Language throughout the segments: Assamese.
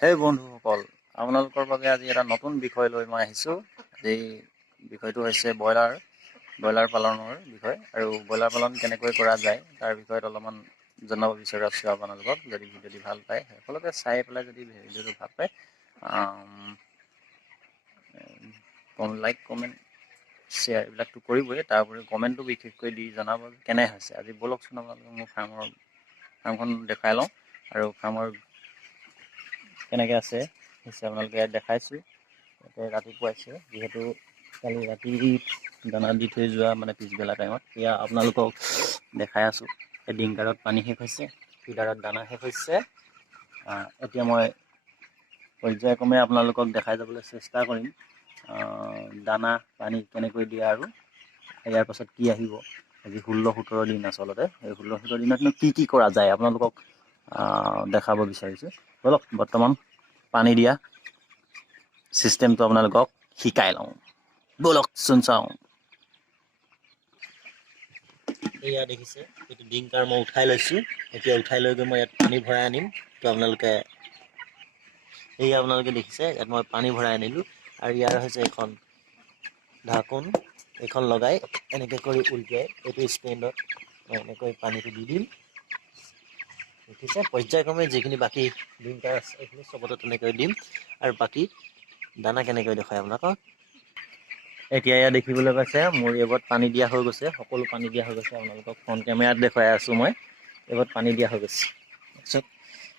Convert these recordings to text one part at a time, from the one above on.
হে বন্ধুসকল, আপোনালোকৰ বাবে আজি এটা নতুন বিষয় লৈ মই আহিছোঁ। আজি বিষয়টো হৈছে ব্ৰইলাৰ পালনৰ বিষয়, আৰু ব্ৰইলাৰ পালন কেনেকৈ কৰা যায় তাৰ বিষয়ত অলপমান জনাব বিচাৰি আছোঁ আপোনালোকক। যদি ভিডিঅ'টি ভাল পায় সকলোকে চাই পেলাই যদি ভিডিঅ'টো ভাল পায় লাইক, কমেণ্ট, শ্বেয়াৰ এইবিলাকতো কৰিবই, তাৰ উপৰি কমেণ্টটো বিশেষকৈ দি জনাব কেনে হৈছে। আজি ব'লকচোন আপোনালোকক মোৰ ফাৰ্মখন দেখাই লওঁ, আৰু ফাৰ্মৰ কেনেকৈ আছে আপোনালোকে ইয়াত দেখাইছোঁ। ইয়াতে ৰাতিপুৱাইছে, যিহেতু কালি ৰাতি দানা দি থৈ যোৱা পিছবেলা টাইমত এয়া আপোনালোকক দেখাই আছোঁ। এই ডিংকাৰত পানী শেষ হৈছে, ফিডাৰত দানা শেষ হৈছে। এতিয়া মই পৰ্যায়ক্ৰমে আপোনালোকক দেখাই যাবলৈ চেষ্টা কৰিম দানা পানী কেনেকৈ দিয়ে আৰু ইয়াৰ পাছত কি আহিব। আজি 16-17 দিন আচলতে, এই 16-17 দিনতনো কি কৰা যায় আপোনালোকক দেখাব বিচাৰিছোঁ। বলক বৰ্তমান পানী দিয়া চিষ্টেমটো আপোনালোকক শিকাই লওঁ। বলকচোন চাওঁ। এয়া দেখিছে, এইটো ডিংকাৰ মই উঠাই লৈছোঁ। এতিয়া উঠাই লৈ গৈ মই ইয়াত পানী ভৰাই আনিম। তো আপোনালোকে দেখিছে, ইয়াত মই পানী ভৰাই আনিলোঁ, আৰু ইয়াৰ হৈছে এখন ঢাকোন। এইখন লগাই এনেকৈ কৰি উলটিয়াই এইটো ষ্টেণ্ডত মই এনেকৈ পানীটো দি দিম। দেখিছে, পৰ্যায়ক্ৰমে যিখিনি বাকী ডিংকাৰ আছে এইখিনি চবতে তেনেকৈ দিম। আৰু বাকী দানা কেনেকৈ দেখুৱাই আপোনালোকক। এতিয়া এয়া দেখিবলৈ পাইছে, মোৰ এইবোৰত পানী দিয়া হৈ গৈছে, সকলো পানী দিয়া হৈ গৈছে। আপোনালোকক ফ্ৰণ্ট কেমেৰাত দেখুৱাই আছোঁ মই। এইবোৰত পানী দিয়া হৈ গৈছে। তাৰপিছত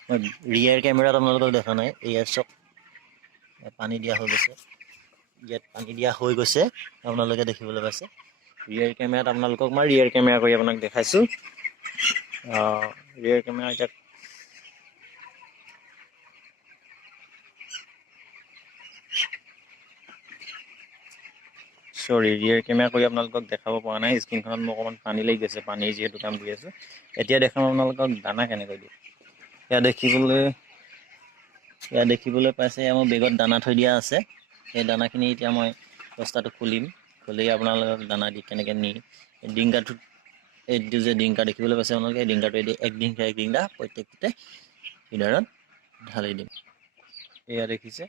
মই ৰিয়াৰ কেমেৰাত আপোনালোকক দেখা নাই। এয়া চব পানী দিয়া হৈ গৈছে। ইয়াত পানী দিয়া হৈ গৈছে, আপোনালোকে দেখিবলৈ পাইছে। ৰিয়াৰ কেমেৰাত আপোনালোকক মই ৰিয়াৰ কেমেৰা কৰি আপোনাক দেখাইছোঁ। ৰিয়াৰ কেমেৰা এতিয়া ৰিয়াৰ কেমেৰা কৰি আপোনালোকক দেখাব পৰা নাই। স্ক্ৰীনখনত মোৰ অকণমান পানী লাগি গৈছে, পানীৰ যিহেতু কাম কৰি আছোঁ। এতিয়া দেখাম আপোনালোকক দানা কেনেকৈ দিয়ে। ইয়াত দেখিবলৈ পাইছে, মোৰ বেগত দানা থৈ দিয়া আছে। সেই দানাখিনি এতিয়া মই বস্তাটো খুলি আপোনালোকক দানা দি কেনেকৈ নি ডিংকাৰটোত, এইটো যে ডিংকাৰ দেখিবলৈ পাইছে আপোনালোকে, এই ডিংকাৰটো এক ডিংকা প্ৰত্যেকটোতে ফিডাৰত ঢালি দিম। এয়া দেখিছে,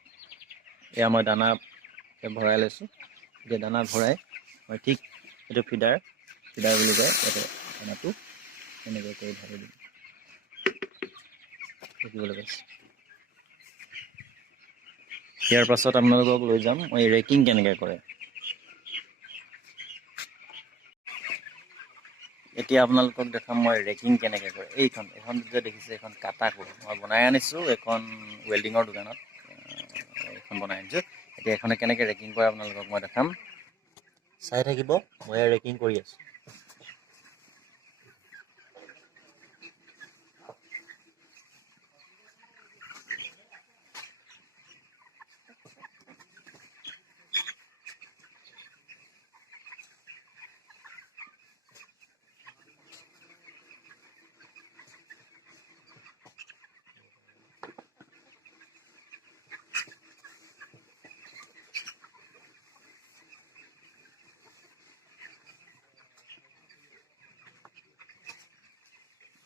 এয়া মই দানা ভৰাই লৈছোঁ। এতিয়া দানা ভৰাই মই ঠিক এইটো ফিডাৰ বুলি কয়, ইয়াতে দানাটো এনেকৈ কৰি ঢালি দিম। দেখিবলৈ পাইছে। ইয়াৰ পাছত আপোনালোকক লৈ যাম মই ৰেকিং কেনেকৈ কৰে। এতিয়া আপোনালোকক দেখাম মই ৰেকিং কেনেকৈ কৰে। এইখন যে দেখিছে, এইখন কাটা কোৰ মই বনাই আনিছোঁ এখন ৱেল্ডিঙৰ দোকানত। এইখন বনাই আনিছোঁ। এতিয়া এইখনে কেনেকৈ ৰেকিং কৰে আপোনালোকক মই দেখাম, চাই থাকিব। মই ৰেকিং কৰি আছোঁ।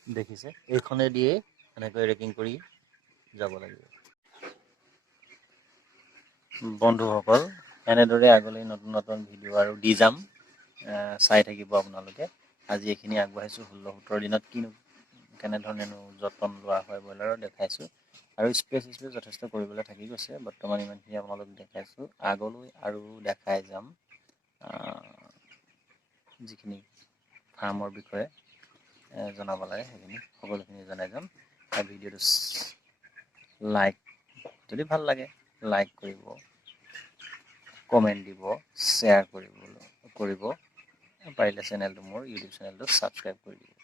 দেখিছে, এইখনে দিয়ে এনেকৈ ৰেকিং কৰি যাব লাগিব। বন্ধুসকল, এনেদৰে আগলৈ নতুন ভিডিঅ' আৰু দি যাম, চাই থাকিব আপোনালোকে। আজি এইখিনি আগবঢ়াইছোঁ। 16-17 দিনত কেনেধৰণেনো যতন লোৱা হয় ব্ৰইলাৰৰ দেখাইছোঁ, আৰু স্পেচ যথেষ্ট কৰিবলৈ থাকি গৈছে। বৰ্তমান ইমানখিনি আপোনালোক দেখাইছোঁ, আগলৈ আৰু দেখাই যাম। যিখিনি ফাৰ্মৰ বিষয়ে জনাব লাগে সেইখিনি সকলোখিনি জনাই যাম। আৰু ভিডিঅ'টো যদি ভাল লাগে লাইক কৰিব, কমেণ্ট দিব, শ্বেয়াৰ কৰিব, পাৰিলে চেনেলটো মোৰ ইউটিউব চেনেলটো ছাবস্ক্ৰাইব কৰি দিব।